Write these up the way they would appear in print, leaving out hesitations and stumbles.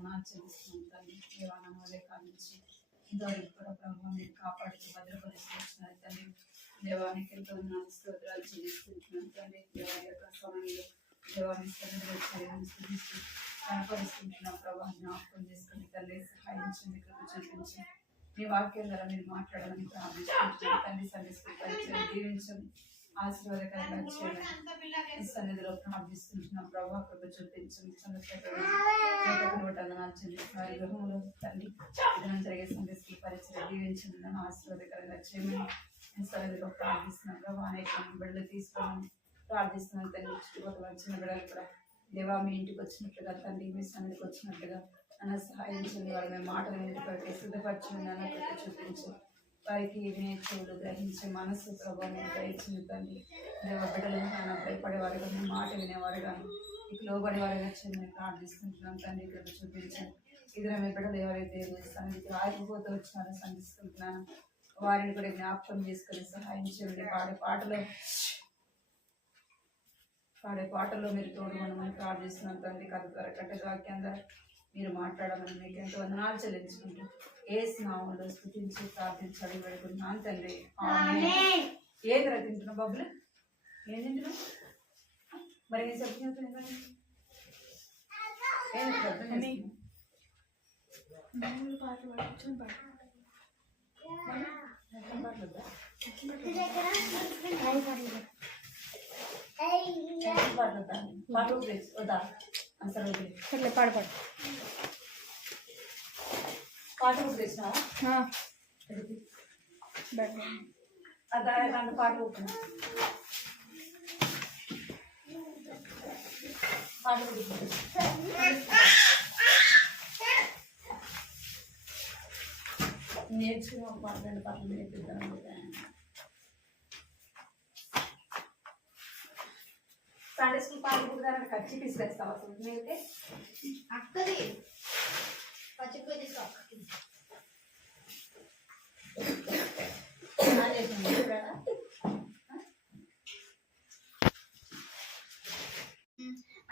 వందనాలు చెల్లిస్తున్నాం తండ్రి. దేవాలయం వల్లే కానించి ఇంతవరకు కూడా ప్రభావం మీరు కాపాడుతూ భద్రపరుస్తున్నారు తండ్రి. దేవానికి ఎంతో స్తోత్రాలు చెల్లిస్తున్నాం తండ్రి. దేవాల యొక్క సమయంలో దేవాన్ని స్థుతిస్తూ కనపరుస్తుంటున్నాం ప్రభావ. జ్ఞాపకం చేసుకుని తండ్రి సహాయించండి, కృప చూపించి మీ వాక్యం ద్వారా మీరు మాట్లాడాలని ప్రార్థిస్తున్నాం తండ్రి. సందేశం దీవించండి, ఆశీర్వాదకరంగా చేయాలి ఈ సన్నిధిలో ప్రార్థిస్తున్నాం ప్రభావ. కృప చూపించండి. వందనాలు చెల్లిస్తున్నారు గృహంలో తండ్రి. ఇదనం జరిగే సందేశం పరిచయం దీవించండి, నన్ను ఆశీర్వాదకరంగా చేయమని ఈ సన్నిధిలో ప్రార్థిస్తున్నాం ప్రభావ. అనేక బిడ్డలు తీసుకోమని ప్రార్థిస్తున్నాను తండ్రి. చుట్టుపక్కల వచ్చిన బిడ్డలు కూడా దేవా మీ ఇంటికి వచ్చినట్లుగా తండ్రి, మీ సన్నిధికి వచ్చినట్లుగా నన్ను సహాయించండి. వారు మేము మాటలు ఇంటికి సిద్ధపరచండి, నన్ను కృప చూపించి వారికి వినే చెవులు గ్రహించే మనస్సు ప్రభావం దయచింది తండ్రి. దేవ బిడ్డలు నాన్న భయపడేవారు కానీ మాట వినేవారు కానీ మీకు లోబడేవారుగా చేయమని ప్రార్థిస్తుంటున్నాం తండ్రి. కృప చూపించండి. ఇద్దరు మీ బిడ్డలు ఎవరైతే సన్నిధికి ఆగిపోతూ వచ్చినారో సంధిస్తుంటున్నాను, వారిని కూడా జ్ఞాపకం చేసుకొని సహాయం చేయండి. పాడే పాటల్లో మీరు తోడుమని ప్రార్థిస్తున్నాం తండ్రి. కథ ద్వారా కట్టే వాక్యం ద్వారా మీరు మాట్లాడమని మీకు ఎంతో వందనాలు చెల్లించుకుంటూ యేసు నామములో స్తుతించి ప్రార్థించాలి వేడుకుంటున్నాను తండ్రి. ఏది రా తింటున్నావు బాబులు? ఏం తింటున్నావు? మరి నేను చెప్తున్నాను పాడు పాడు పాట గుర్తిస్తున్నావా? దాంట్లో పాట గుర్తున్నా పాట నేర్చుకుని ఒక పాట 2 పాటలు నేర్పిద్దాం. సండే స్కూల్ పాట గుర్తుదాన్ని ఖర్చు తీసుకొస్తావా? మీరైతే అక్కది పచ్చికో తీసుకో.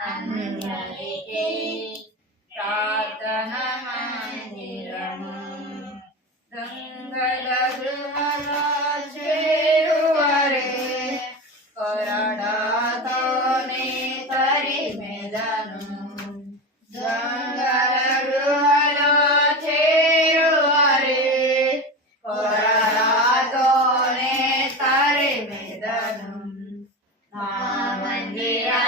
అందరికీ ప్రార్థన మందిరము దొంగల గృహలో చేరువరే కొరడాతోనే తరిమెదను. దొంగల గృహలో చేరువరే కొరడాతోనే తరిమెదను. నా మందిరా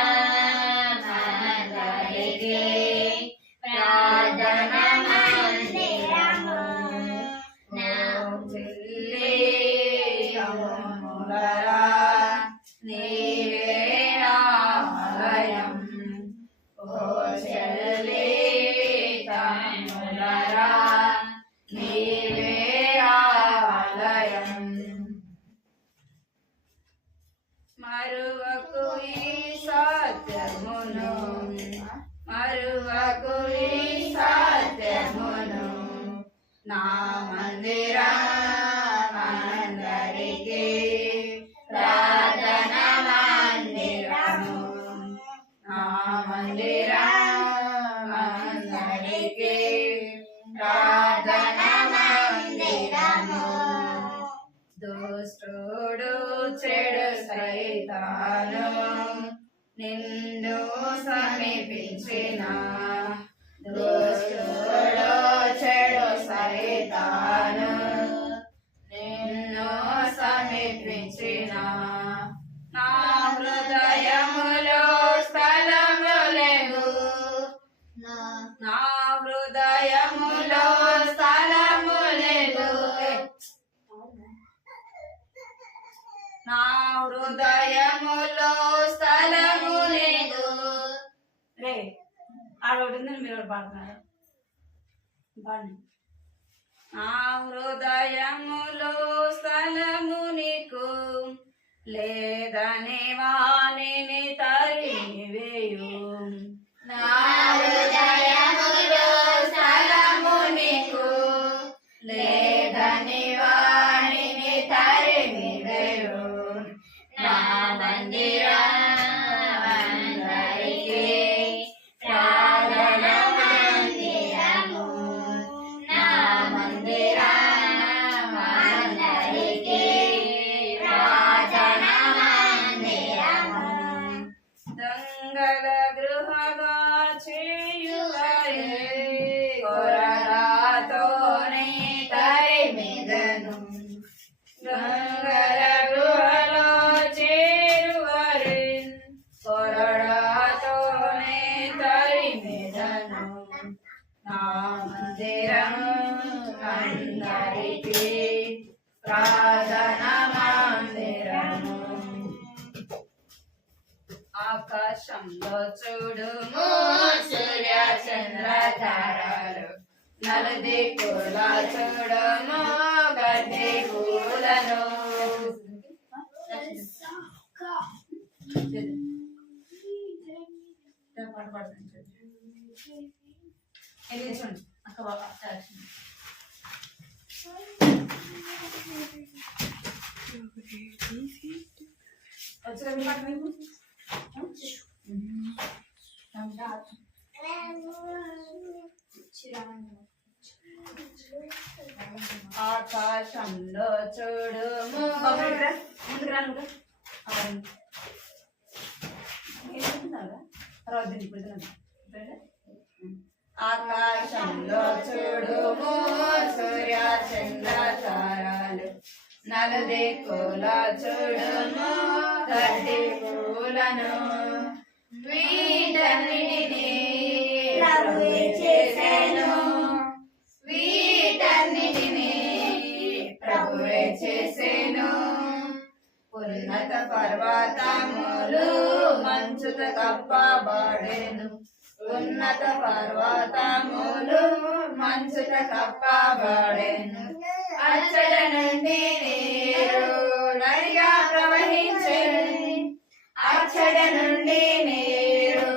ప్రార్థన మందిరము చెల్లియములరా నీవే ఆలయం. ఓ చెల్లి తమ్ములరా నీవే ఆలయం. మరువకు ఈ సత్యమును, మరువకు ఈ సత్యమును. నా మందిరమందరికీ ప్రార్థన మందిరము. నా మందిరమందరికీ ప్రార్థన మందిరము. దుష్టుడు చెడు సైతాను నిన్ను సమీపించిన, దుష్టుడు చెడు సైతాను నిన్ను సమీపించిన. నా హృదయములో స్థలము లేదు, నా హృదయములో స్థలము లేదు, నా హృదయములో స్థలము లేదు. రే ఆడొకటి మీరు పాడుతున్నారు పాడండి. నా హృదయములో స్థలము నీకు లేదని వాణిని తరిమివేయు. నా హృదయములో స్థలము నీకు లేదని వాణిని తరిమివేయు. నా మందిరమందరికీ ప్రార్థన మందిరము. నా మందిరం అందరికీ ప్రార్థన మందిరము. ఆకాశంలో చూడుము సూర్య చంద్ర తారలు, నలుదిక్కుల చూడుము గడ్డి పూలను. పాట పాడుతుంది చూడండి అక్క బాగా వచ్చిన పాట మీకు ఆకాశంలో చూడుము ముందుకు రాను ఆకాశంలో చూడుము సూర్య చంద్ర తారలు, నలుదిక్కుల చూడుము గడ్డి పూలను. వీటన్నిటిని ప్రభువే చేసెను, వీటన్నిటిని ప్రభువే చేసెను. ఉన్నత పర్వతములు మంచుతో కప్పబడెను, ఉన్నత పర్వతములు మంచుతో కప్పబడెను. అచ్చట నుండి నీరు నదిగా ప్రవహించెను, అచ్చట నుండి నీరు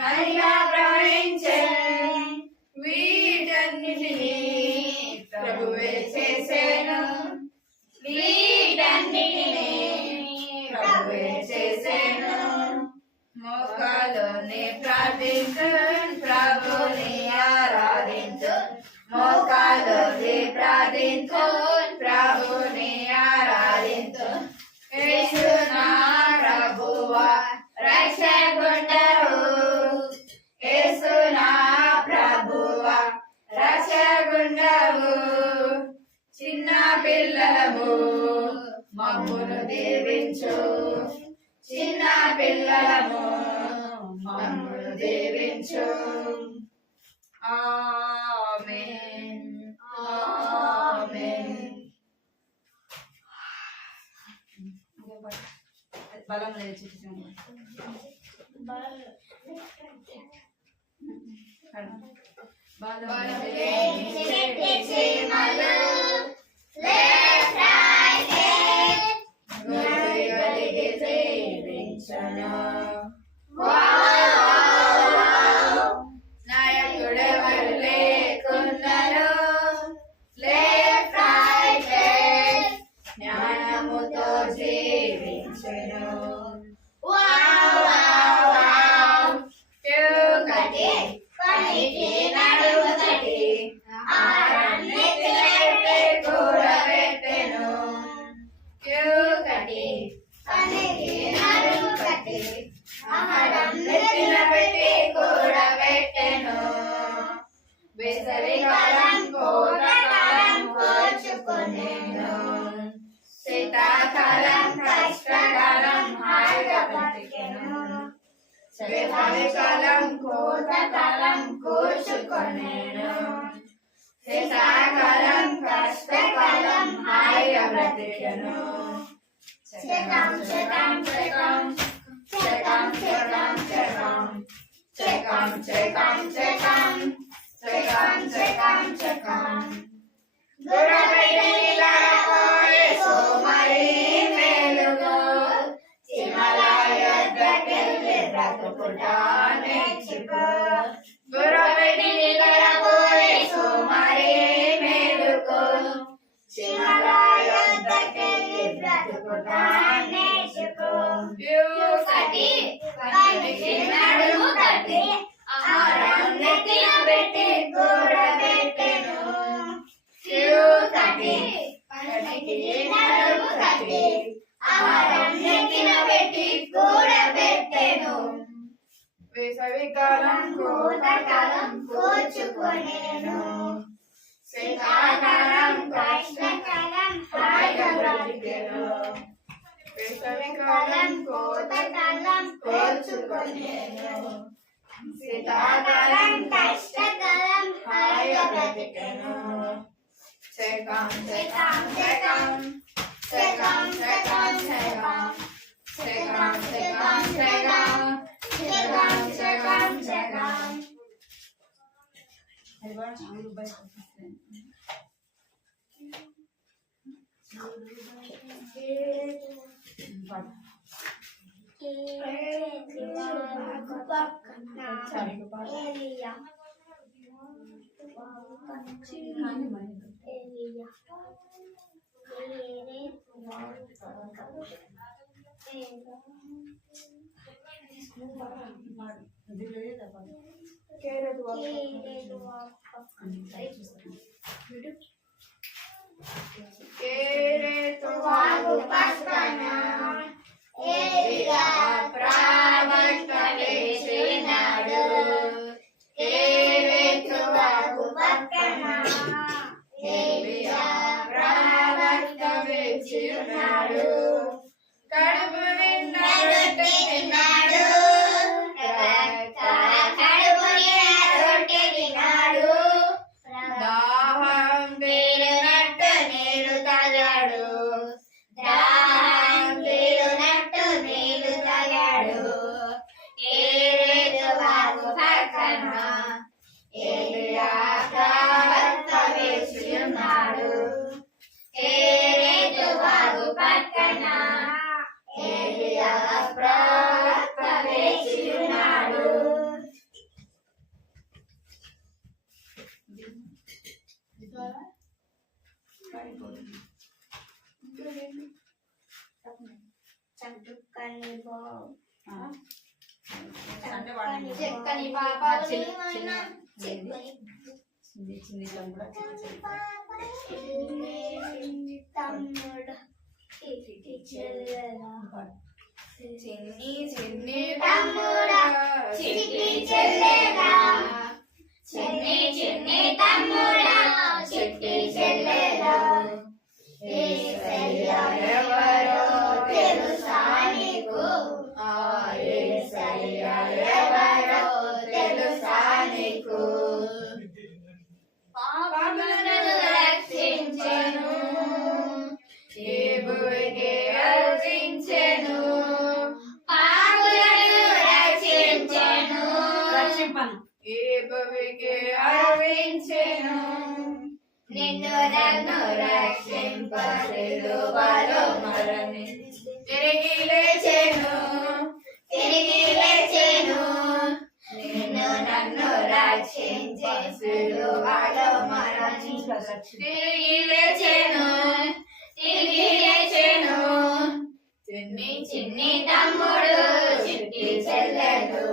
నదిగా ప్రవహించెను. వీటన్నిటిని ప్రభువే చేసెను, వీటన్నిటిని ప్రభువే చేసెను. మోకాలుని ప్రార్థించు ప్రభుని ఆరాధించు, మోకాలుని ప్రార్థించు ప్రభుని ఆరాధించు. యేసు నా ప్రభువా రక్షకుండవు, యేసు నా ప్రభువా రక్షకుండవు. చిన్న పిల్లలము మమ్మును దీవించు, చిన్న పిల్లలము మమ్మును దీవించు. ఆమేన్ ఆమేన్. బలం లేదు నాయకుడెవరు లేకున్నారు, జ్ఞానముతో జీవించెను. పనికి నడుముతటి ఆహారాన్ని తినబెట్టే కూడబెట్టెను. పనికి నడుముతటి ఆహారాన్ని తినబెట్టి కూడబెట్టెను. వేసవికాలం కోతకాలం కోర్చుకొనెను, శీతాకాలం కష్టకాలం హాయిగా బ్రతికెను. వేసవికాలం కోతకాలం కూర్చుకొనెను, శీతాకాలం కష్టకాలం హాయిగా బ్రతికెను. చెకం చెకం చెకం చెకం చెకం చెకం చెకం చెకం చెకం చెకం చెకం చెకం. గురబెట్టిలపోయే సోమరి మేలుగో, హిమాలయకెళ్ళి బ్రతుకుట నేర్చుకో. గురబెట్టిలపోయే సోమరి మేలుగో, హిమాలయకెళ్ళి బ్రతుకుట నేర్చుకో. పనికి నడుము కట్టి ఆహారాన్ని తినబెట్టి అది కూడా నాలుగు బయట వస్తాయి. కడుపు నిండా రొట్టె తిన్నాడు, దాహం తీరినట్టు నీరు తాగాడు, ఏరేదు వాగు పక్కన ఏలియా ప్రవక్త వేచి ఉన్నాడు, ఏరేదు వాగు పక్కన ఏలియా ప్రవక్త వేచి ఉన్నాడు. చెక్కని పాపాలు చిన్న తమ్ముడు చిన్ని చిన్ని తమ్ముడా, చిట్టి చెల్లెలా, చిన్ని చిన్ని తమ్ముడా, చిట్టి చెల్లెలా, యేసయ్యా ఎవరో తెలుసా నీకు, ఆ యేసయ్యా ఎవరో తెలుసా నీకు, పాపులను రక్షించెను, ఏ భూమికి అర్పించెను, పాపులను రక్షించెను, ఏ భూమికి అర్పించెను, నిన్ను నన్ను రక్షింప సిలువలో మరణి తిరిగి లేచెను, నిన్ను నన్ను రక్షించ సిలువలో మరణి తిరిగి లేచెను, చిన్ని చిన్ని తమ్ముడు, చిట్టి చెల్లెలు,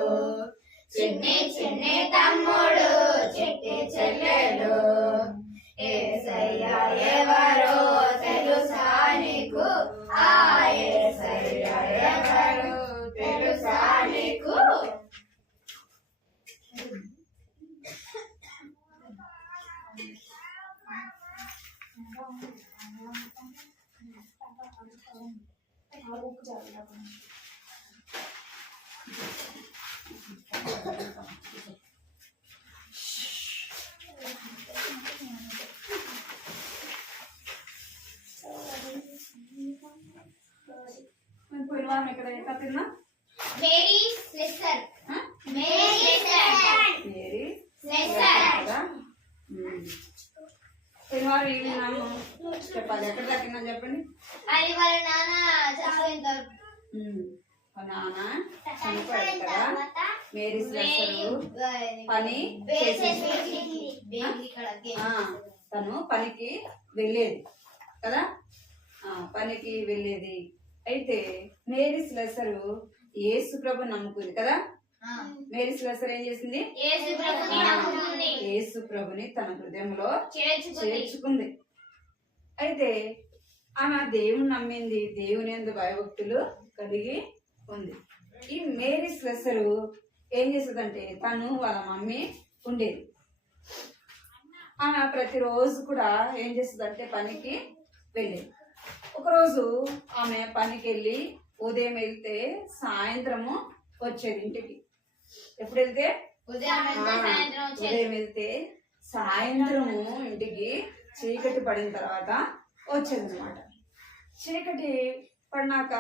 చిన్ని చిన్ని తమ్ముడు, చిట్టి చెల్లెలు, యేసయ్యా ఎవరో తెలుసా నీకు, ఆ యేసయ్యా ఎవరో తెలుసా నీకు. పోయిన వారం ఇక్కడ ఏ కథ తిన్నా? Mary's lesson. పోయిన వారం ఏమి విన్నాము చెప్పాలి. ఎక్కడ తగ్గిందని చెప్పండి. అది వాళ్ళ నాన్న చనిపోయిన వాళ్ళ నాన్న చనిపోయాడు కదా, మేరీ స్లెస్సరు పని తను పనికి వెళ్ళేది కదా, పనికి వెళ్ళేది. అయితే మేరీ స్లెస్సరు యేసు ప్రభు నమ్ముకుంది కదా. మేరీ స్లెస్సర్ ఏం చేసింది? యేసు ప్రభుని తన హృదయంలో చేర్చుకుంది. అయితే ఆమె దేవుని నమ్మింది, దేవుని యందు భయభక్తులు కలిగి ఉంది. ఈ మేరీ స్లెస్సరు ఏం చేసేదంటే తను వాళ్ళ మమ్మీ ఉండేది. ఆమె ప్రతిరోజు కూడా ఏం చేస్తుందంటే పనికి వెళ్ళేది. ఒకరోజు ఆమె పనికి వెళ్ళి ఉదయం వెళ్తే సాయంత్రము వచ్చేది ఇంటికి. ఎప్పుడు వెళ్తే? ఉదయం వెళ్తే సాయంత్రము ఇంటికి చీకటి పడిన తర్వాత వచ్చేదన్నమాట. చీకటి పడినాక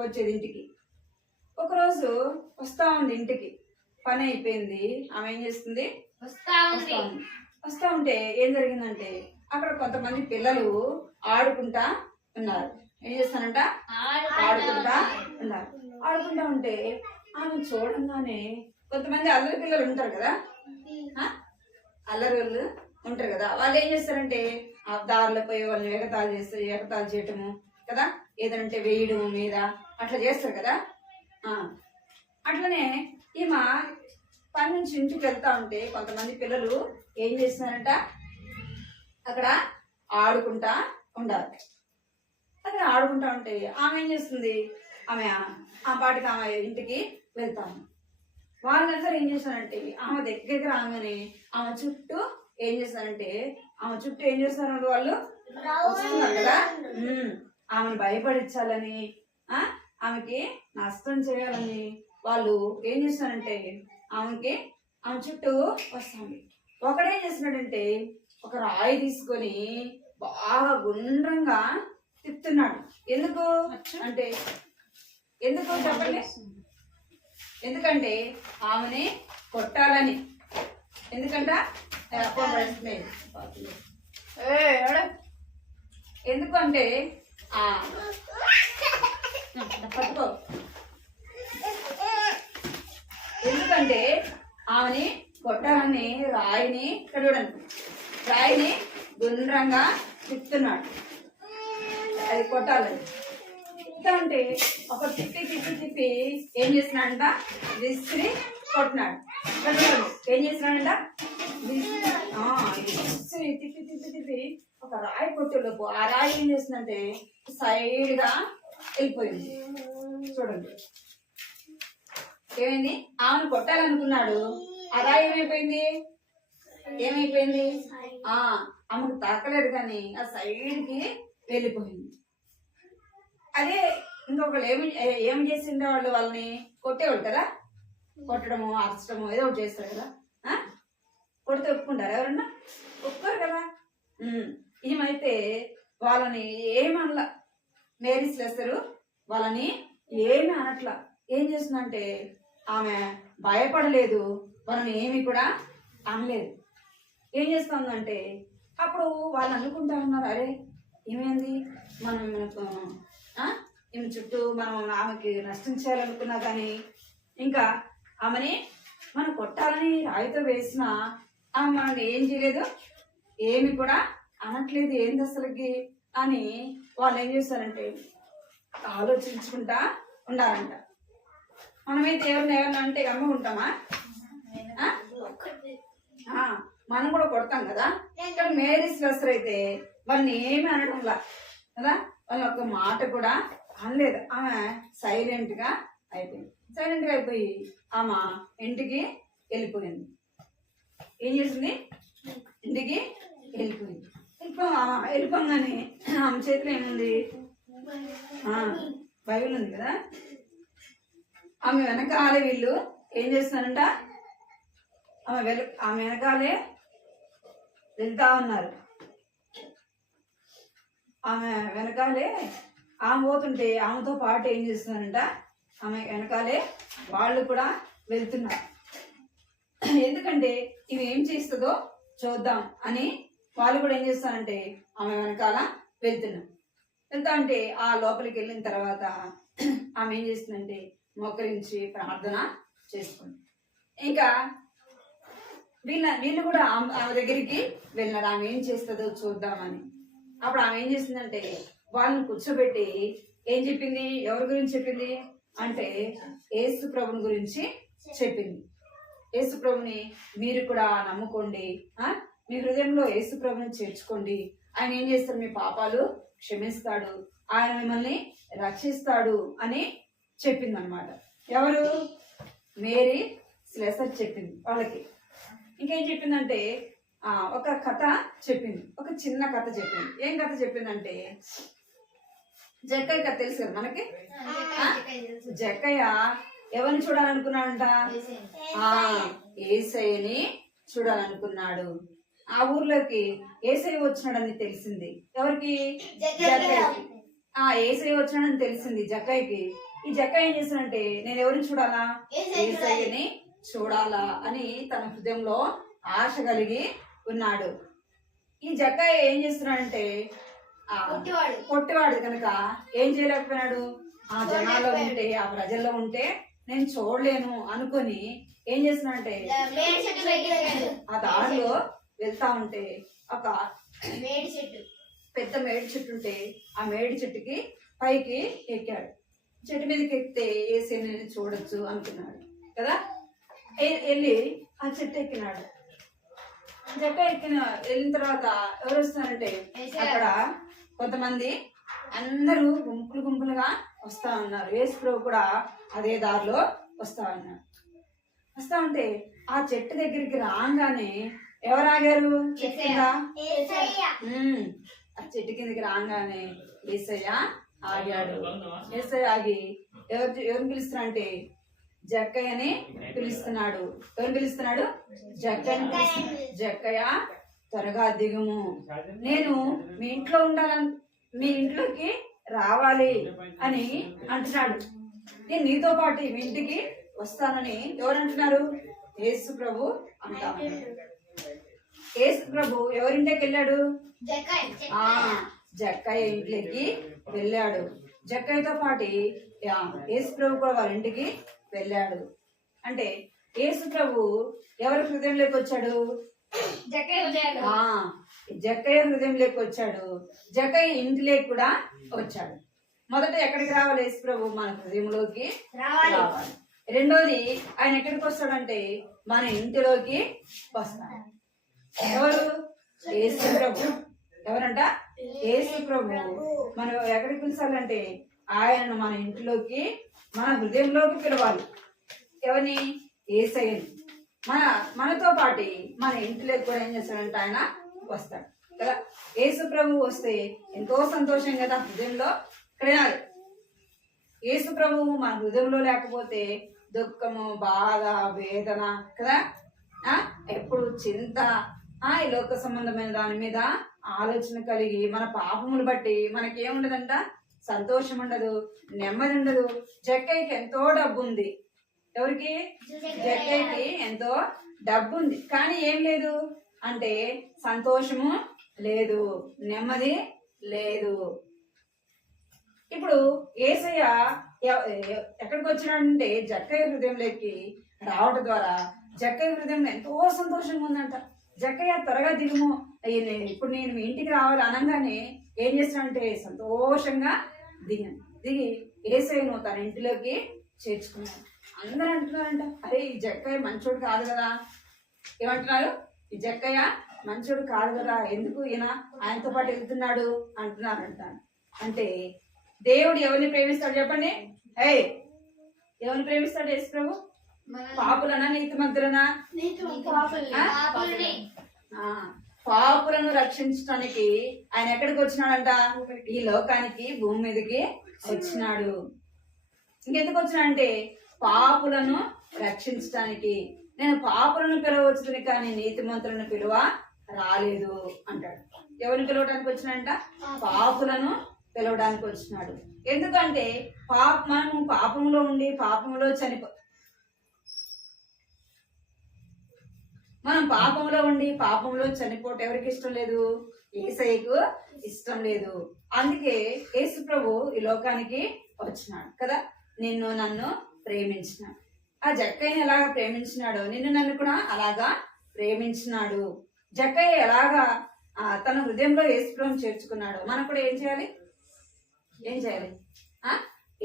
వచ్చేది ఇంటికి. ఒకరోజు వస్తా ఉంది ఇంటికి, పని అయిపోయింది. ఆమె ఏం చేస్తుంది, వస్తా ఉంటే ఏం జరిగిందంటే అక్కడ కొంతమంది పిల్లలు ఆడుకుంటా ఉన్నారు. ఏం చేస్తానంట, ఆడుకుంటా ఉన్నారు. ఆడుకుంటా ఉంటే ఆమె చూడంగానే కొంతమంది అల్లరి పిల్లలు ఉంటారు కదా, అల్లరి వాళ్ళు ఉంటారు కదా, వాళ్ళు ఏం చేస్తారంటే ఆ దారిలో పోయి వాళ్ళని ఎగతాళి చేయటము కదా, ఏదంటే వేయడము మీద అట్లా చేస్తారు కదా. అట్లనే ఈమె పని నుంచి ఇంటికి వెళ్తా ఉంటే కొంతమంది పిల్లలు ఏం చేస్తున్నారంట, అక్కడ ఆడుకుంటా ఉండాలి. అక్కడ ఆడుకుంటా ఉంటే ఆమె ఏం చేస్తుంది, ఆమె ఆ పాటికి ఆమె ఇంటికి వెళ్తాను. వాళ్ళందరూ ఏం చేస్తారంటే ఆమె దగ్గరికి రాగానే ఆమె చుట్టూ ఏం చేస్తారంటే ఏం చేస్తారు వాళ్ళు వస్తున్నారు కదా, ఆమెను భయపడించాలని, ఆమెకి నష్టం చేయాలని వాళ్ళు ఏం చేస్తారంటే ఆమె చుట్టూ వస్తాడు. ఒకడేం చేస్తున్నాడంటే ఒక రాయి తీసుకొని బాగా గుండ్రంగా తిప్పుతున్నాడు. ఎందుకు అంటే చెప్పండి, ఎందుకంటే ఆమెని కొట్టాలని. ఎందుకంట ఎందుకంటే పట్టుకో, ఎందుకంటే ఆమెని కొట్టాలని రాయిని చూడండి, రాయిని గుండ్రంగా తిప్పుతున్నాడు, అది కొట్టాలని. అంటే ఒక తిప్పి ఏం చేస్తున్నాడంట, విసిరి కొట్టినాడు. ఏం చేస్తున్నాడంట, విసిరి తిప్పి ఒక రాయి కొట్టేలోపు ఆ రాయి ఏం చేస్తుందంటే సైడ్ గా వెళ్ళిపోయింది. చూడండి ఏమైంది, ఆమెను కొట్టాలనుకున్నాడు, ఆ రాయి ఏమైపోయింది ఆమెకు తాకలేదు కానీ ఆ సైడ్ కి వెళ్ళిపోయింది. అదే ఇంకొకళ్ళు ఏమి చేసిండే వాళ్ళు వాళ్ళని కొట్టేవాళ్ళు కదా, కొట్టడము అరచడము ఏదో ఒకటి చేస్తారు కదా. కొడితే ఒప్పుకుంటారు ఎవరన్నా, ఒప్పుకోరు కదా. ఏమైతే వాళ్ళని ఏమనలా, మేరీస్ లేస్తారు వాళ్ళని ఏమి అనట్లా. ఏం చేస్తుందంటే ఆమె భయపడలేదు, వాళ్ళని ఏమి కూడా అనలేదు. ఏం చేస్తుందంటే అప్పుడు వాళ్ళు అనుకుంటా ఉన్నారు, అరే ఏమైంది, మనకు ఈమె చుట్టూ ఆమెకి నష్టం చేయాలనుకున్నా కానీ ఇంకా ఆమెని మనం కొట్టాలని రాయితో వేసిన ఆమె మనల్ని ఏం చేయలేదు, ఏమి కూడా అనట్లేదు, ఏంది అసలుకి అని వాళ్ళు ఏం చేస్తారంటే ఆలోచించుకుంటా ఉండాలంట. మనమైతే ఎవరినా అంటే అమ్మ ఉంటామా, మనం కూడా కొడతాం కదా. ఇక్కడ మేరీస్ లెస్టర్ అయితే వాళ్ళని ఏమి అనడంలా కదా, వాళ్ళ ఒక మాట కూడా అనలేదు. ఆమె సైలెంట్ గా అయిపోయి ఆమె ఇంటికి వెళ్ళిపోయింది. ఏం చేసింది, ఇంటికి వెళ్ళిపోగానే ఆమె చేతిలో ఏముంది, బైబిల్ ఉంది కదా. ఆమె వెనకాలే వీళ్ళు ఏం చేస్తున్నారంట, ఆమె వెనకాలే వెళ్తా ఉన్నారు. ఆమె వెనకాలే ఆమె పోతుంటే ఆమెతో పాటు ఏం చేస్తున్నారంట, ఆమె వెనకాలే వాళ్ళు కూడా వెళ్తున్నారు. ఎందుకంటే ఇవి ఏం చేస్తుందో చూద్దాం అని వాళ్ళు కూడా ఏం చేస్తారంటే ఆమె వెనకాల వెళ్తా అంటే ఆ లోపలికి వెళ్ళిన తర్వాత ఆమె ఏం చేస్తుందంటే మోకరించి ప్రార్థన చేసుకుంది. ఇంకా వీళ్ళు కూడా ఆమె దగ్గరికి వెళ్ళినారు, ఆమె ఏం చేస్తుందో చూద్దామని. అప్పుడు ఆమె ఏం చేసిందంటే వాళ్ళని కూర్చోబెట్టి ఏం చెప్పింది, ఎవరి గురించి చెప్పింది అంటే యేసు ప్రభుని గురించి చెప్పింది. యేసు ప్రభుని మీరు కూడా నమ్ముకోండి, మీ హృదయంలో యేసు ప్రభుని చేర్చుకోండి, ఆయన ఏం చేస్తారు, మీ పాపాలు క్షమిస్తాడు, ఆయన మిమ్మల్ని రక్షిస్తాడు అని చెప్పింది అనమాట. ఎవరు, మేరీ స్లెసర్ చెప్పింది వాళ్ళకి. ఇంకేం చెప్పిందంటే ఒక కథ చెప్పింది, ఒక చిన్న కథ చెప్పింది. ఏం కథ చెప్పిందంటే జక్కయ్య కథ తెలుసు కదా మనకి. జక్కయ్య ఎవరిని చూడాలనుకున్నాడంట, యేసయ్యని చూడాలనుకున్నాడు. ఆ ఊర్లోకి యేసయ్య వచ్చినాడని తెలిసింది. ఎవరికి? జక్కయ్యకి. జక్కయ్యకి. యేసయ్య వచ్చినాడని తెలిసింది జక్కయ్యకి. ఈ జక్కయ్య ఏం చేశాడంటే నేను ఎవరిని చూడాలా? యేసయ్యని చూడాలా అని తన హృదయంలో ఆశ కలిగి ఉన్నాడు. ఈ జక్కయ్య ఏం చేస్తున్నాడంటే పొట్టివాడు కనుక ఏం చేయలేకపోయినాడు. ఆ జనాల్లో ఉంటే, ఆ ప్రజల్లో ఉంటే నేను చూడలేను అనుకొని ఏం చేస్తున్నాడంటే ఆ దారిలో వెళ్తా ఉంటే ఒక పెద్ద మేడి చెట్టు ఉంటే ఆ మేడి చెట్టుకి పైకి ఎక్కాడు. చెట్టు మీదకి ఎక్కితే యేసయ్యని నేను చూడొచ్చు అనుకున్నాడు కదా. వెళ్ళి ఆ చెట్టు ఎక్కినాడు. చెట్టు వెళ్ళిన తర్వాత ఎవరు వస్తున్నారంటే అక్కడ కొంతమంది అందరూ గుంపులు గుంపులుగా వస్తా ఉన్నారు. యేసు ప్రభు కూడా అదే దారిలో వస్తా ఉన్నారు. వస్తా ఉంటే ఆ చెట్టు దగ్గరికి రాగానే ఎవరు ఆగారు? చెట్టు కింద. ఆ చెట్టు కిందకి రాగానే యేసయ్య ఆగాడు. యేసయ్య ఆగి ఎవరిని పిలుస్తున్నా అంటే జక్కయ్యని పిలుస్తున్నాడు. ఎవరు పిలుస్తున్నాడు? జక్కయ్యని పిలుస్తున్నాడు. జక్కయ్య త్వరగా దిగుము, నేను మీ ఇంట్లో ఉండాలని, మీ ఇంట్లోకి రావాలి అని అంటున్నాడు. నేను నీతో పాటు మీ ఇంటికి వస్తానని ఎవరు అంటున్నారు? యేసు ప్రభు అంటా. యేసు ప్రభు ఎవరింటికి వెళ్ళాడు? జక్కయ్య ఇంట్లోకి వెళ్ళాడు. జక్కయ్యతో పాటు యేసు ప్రభు కూడా వాళ్ళ ఇంటికి వెళ్ళాడు. అంటే యేసు ప్రభు ఎవరి హృదయంలోకి వచ్చాడు? జక్కయ్య హృదయంలోకి వచ్చాడు. జక్కయ్య ఇంటిలోకి కూడా వచ్చాడు. మొదట ఎక్కడికి రావాలి? యేసు ప్రభు మన హృదయంలోకి రావాలి. రెండోది ఆయన ఎక్కడికి వస్తాడంటే మన ఇంటిలోకి వస్తాడు. ఎవరు? యేసు ప్రభు. ఎవరంట? యేసు ప్రభు. మనం ఎక్కడికి పిలిచాలంటే ఆయన మన ఇంటిలోకి, మన హృదయంలోకి పిలవాలి. ఎవరిని? యేసయ్యని. మనతో పాటు మన ఇంటిలోకి కూడా ఏం చేస్తాడంటే ఆయన వస్తాడు కదా. యేసు ప్రభు వస్తే ఎంతో సంతోషం కదా హృదయంలో. ఇక్కడ యేసు ప్రభు మన హృదయంలో లేకపోతే దుఃఖము, బాధ, వేదన కదా, ఎప్పుడు చింత, ఈ లోక సంబంధమైన దాని మీద ఆలోచన కలిగి మన పాపములు బట్టి మనకేముండదంట? సంతోషం ఉండదు, నెమ్మది ఉండదు. జక్కయ్యకి ఎంతో డబ్బు ఉంది. ఎవరికి? జక్కయ్యకి ఎంతో డబ్బు ఉంది. కానీ ఏం లేదు అంటే సంతోషము లేదు, నెమ్మది లేదు. ఇప్పుడు యేసయ్య ఎక్కడికి వచ్చినాడంటే జక్కయ్య హృదయంలోకి రావడం ద్వారా జక్కయ్య హృదయంలో ఎంతో సంతోషంగా ఉందంట. జక్కయ్య త్వరగా దిగుము, ఇప్పుడు నేను మీ ఇంటికి రావాలి అనగానే ఏం చేస్తాడంటే సంతోషంగా దిగి యేసయ్యను తన ఇంటిలోకి చేర్చుకున్నాడు. అందరూ అంటున్నారంట, అరే ఈ జక్కయ్య మంచోడు కాదు కదా. ఏమంటున్నారు? ఈ జక్కయ్య మంచోడు కాదు కదా, ఎందుకు ఈయన ఆయనతో పాటు వెళ్తున్నాడు అంటున్నారంట. అంటే దేవుడు ఎవరిని ప్రేమిస్తాడు చెప్పండి? ఎవరిని ప్రేమిస్తాడు యేసు ప్రభు? పాపులనా నీతిమంతులనా? పాపులను రక్షించడానికి ఆయన ఎక్కడికి వచ్చినాడంట? ఈ లోకానికి, భూమి మీదకి వచ్చినాడు. ఇంకెందుకు వచ్చినాడంటే పాపులను రక్షించడానికి. నేను పాపులను పిలవచ్చుని కానీ నీతిమంతులను పిలువ రాలేదు అంటాడు. ఎవరిని పిలవడానికి వచ్చినాడంట? పాపులను పిలవడానికి వచ్చినాడు. ఎందుకంటే మనము పాపంలో ఉండి పాపంలో మనం పాపంలో ఉండి పాపంలో చనిపోవటం ఎవరికి ఇష్టం లేదు? యేసయ్యకు ఇష్టం లేదు. అందుకే యేసు ప్రభు ఈ లోకానికి వచ్చినాడు కదా. నిన్ను నన్ను ప్రేమించినాడు. ఆ జక్కయ్యని ఎలాగా ప్రేమించినాడో నిన్ను నన్ను కూడా అలాగా ప్రేమించినాడు. జక్కయ్య ఎలాగా తన హృదయంలో యేసు ప్రభుని చేర్చుకున్నాడో మనం కూడా ఏం చేయాలి?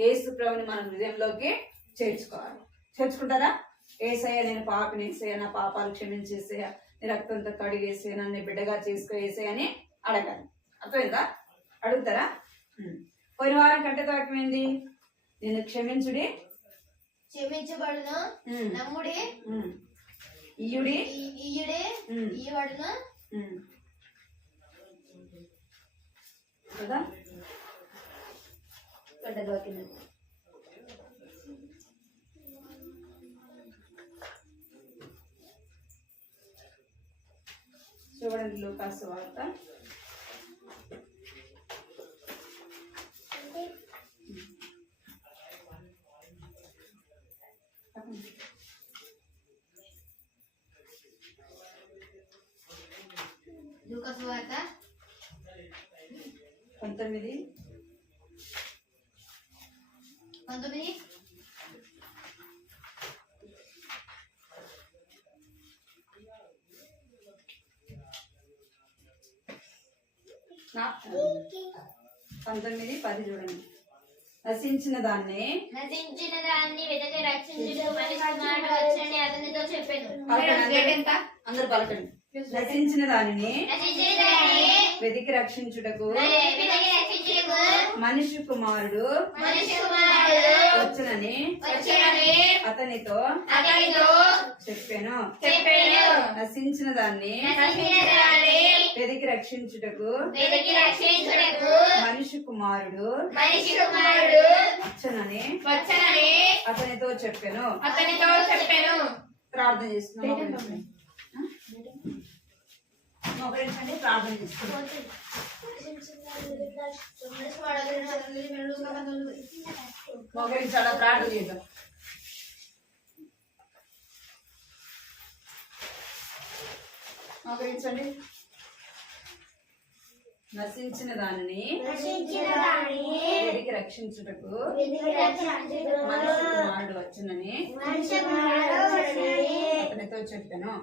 యేసు ప్రభుని మన హృదయంలోకి చేర్చుకోవాలి. చేర్చుకుంటారా? యేసయ్య నేను పాపిని, యేసయ్య నా పాపాలు క్షమించేసేయ, నీ రక్తంతో కడిగేసేయ, నన్ను బిడ్డగా చేసుకో యేసయ్య అని అడగాలి. అర్థమైందా? అడుగుతారా? పోయిన వారం కంటే వాక్యం ఏంది? నేను క్షమించుడి, క్షమించబడును, నమ్ముడి, ఇయుడి, ఇయ్యబడును కదా. చూడండి లూకాసు వార్త 19. నా 19, 10 చూడండి. నశించిన దాన్ని వెతకి రక్షించుటకు మనిషి కుమారుడు వచ్చునని అతనితో చెప్పెను. అందరూ పలకండి. నశించిన దానిని వెతికి రక్షించుటకు మనిషి కుమారుడు వచ్చునని అతనితో చెప్పాను. నశించిన దాన్ని వెతికి రక్షించుటకు మనిషి కుమారుడు వచ్చునని అతనితో చెప్పాను. ప్రార్థన చేస్తున్నాం. మోకరించండి, ప్రార్థన చేస్తున్నాం. మోకరించాలా? ప్రార్థన చేద్దాం. మోకరించండి. నశించిన దానిని వెతికి రక్షించుటకు మనిషి కుమారుడు వచ్చునని అతనితో చెప్పాను.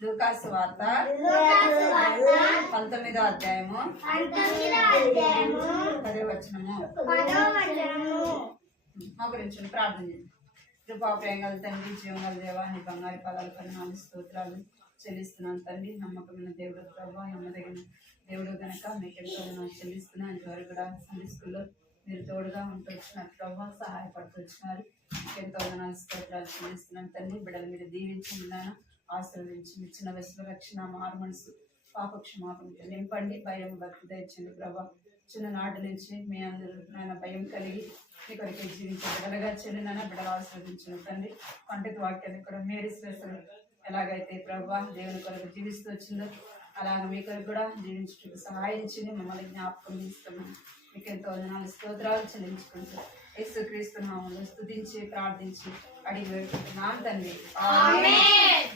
లూకాసు వార్త 19వ అధ్యాయము 10వ వచనము. మోకరించండి, ప్రార్థన చేయండి. కృపా ప్రేమగల తండ్రి, జీవగల దేవా, నీ బంగారు పదాలు పరిణామ స్తోత్రాలు చెల్లిస్తున్నాను తండ్రి. నమ్మకమైన దేవుడు ప్రభావ, నమ్మదగిన దేవుడు కనుక మీకు ఎంతో నాకు చెల్లిస్తున్నాను. ఇంతవరకు కూడా సండే స్కూల్లో మీరు తోడుగా ఉంటూ వచ్చినారు ప్రభావ, సహాయపడుతూ వచ్చినారు. ఎంతో స్తోత్రాలు చెల్లిస్తున్నాను తండ్రి. బిడ్డలు మీరు దీవించున్నాను, ఆశీర్వదించి మీ చిన్న వయసులో రక్షణ, మారు మనసు, పాపక్షమాపణ నింపండి. భయం భక్తి తెచ్చండి ప్రభా. చిన్ననాటి నుంచి మీ అందరూ నాయన భయం కలిగి మీ కొరకే జీవించే బిడ్డలుగా చెల్లిన బిడ్డలు ఆశీర్వదించిన తండ్రి. వంటికి వాక్యాన్ని కూడా మేరీ శ్రేష్ఠులు ఎలాగైతే ప్రభా దేవుని కొరకు జీవిస్తూ వచ్చిందో అలాగ మీ కొరకు కూడా జీవించడానికి సహాయించింది. మమ్మల్ని జ్ఞాపకం చేస్తున్నాం. మీకు ఎంతో వందనాలు స్తోత్రాలు చెల్లించుకుంటూ యేసుక్రీస్తు నామములో స్తుతించి ప్రార్థించి అడిగి వేడుకుంటున్నాం తండ్రి. ఆమేన్.